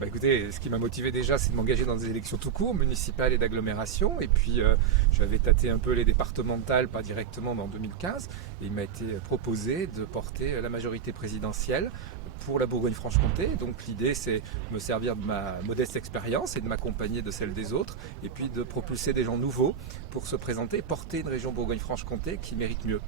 Bah écoutez, ce qui m'a motivé déjà, c'est de m'engager dans des élections tout court, municipales et d'agglomération. Et puis, j'avais tâté un peu les départementales, pas directement, mais en 2015. Et il m'a été proposé de porter la majorité présidentielle pour la Bourgogne-Franche-Comté. Donc l'idée, c'est de me servir de ma modeste expérience et de m'accompagner de celle des autres. Et puis de propulser des gens nouveaux pour se présenter et porter une région Bourgogne-Franche-Comté qui mérite mieux.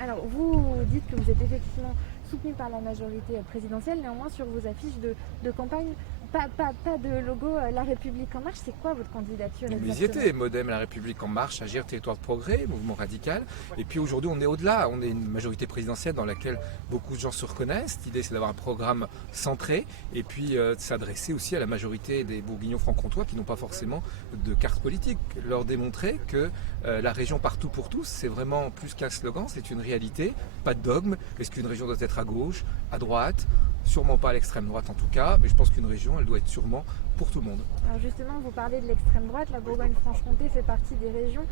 Alors, vous dites que vous êtes effectivement soutenu par la majorité présidentielle, néanmoins sur vos affiches de campagne, pas de logo La République En Marche. C'est quoi votre candidature Mais ils y exactement? étaient, Modem, La République En Marche, Agir, Territoire de Progrès, Mouvement Radical. Et puis aujourd'hui, on est au-delà. On est une majorité présidentielle dans laquelle beaucoup de gens se reconnaissent. L'idée, c'est d'avoir un programme centré et puis de s'adresser aussi à la majorité des Bourguignons franc-comtois qui n'ont pas forcément de carte politique. Leur démontrer que la région partout pour tous, c'est vraiment plus qu'un slogan, c'est une réalité, pas de dogme. Est-ce qu'une région doit être à gauche, à droite? Sûrement pas à l'extrême droite en tout cas, mais je pense qu'une région, elle doit être sûrement pour tout le monde. Alors justement, vous parlez de l'extrême droite. La Bourgogne-Franche-Comté fait partie des régions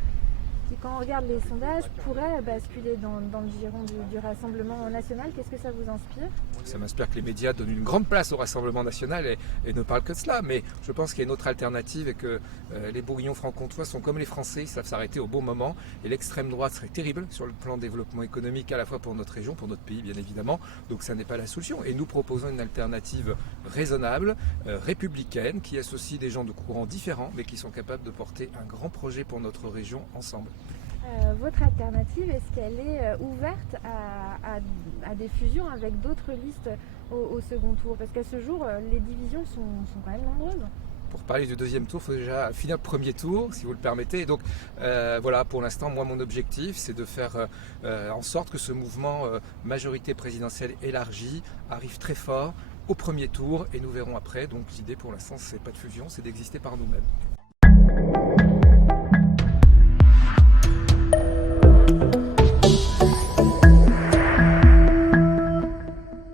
qui, quand on regarde les sondages, pourraient basculer dans le giron du Rassemblement national. Qu'est-ce que ça vous inspire? Ça m'inspire que les médias donnent une grande place au Rassemblement national et ne parlent que de cela. Mais je pense qu'il y a une autre alternative et que les Bourguignons franc-comtois sont comme les Français, ils savent s'arrêter au bon moment. Et l'extrême droite serait terrible sur le plan développement économique à la fois pour notre région, pour notre pays bien évidemment. Donc ça n'est pas la solution. Et nous proposons une alternative raisonnable, républicaine, qui associe des gens de courants différents, mais qui sont capables de porter un grand projet pour notre région ensemble. Votre alternative, est-ce qu'elle est ouverte à des fusions avec d'autres listes au second tour? Parce qu'à ce jour, les divisions sont quand même nombreuses. Pour parler du deuxième tour, il faut déjà finir le premier tour, si vous le permettez. Et donc voilà, pour l'instant, moi, mon objectif, c'est de faire en sorte que ce mouvement majorité présidentielle élargie arrive très fort au premier tour et nous verrons après. Donc l'idée pour l'instant, c'est pas de fusion, c'est d'exister par nous-mêmes.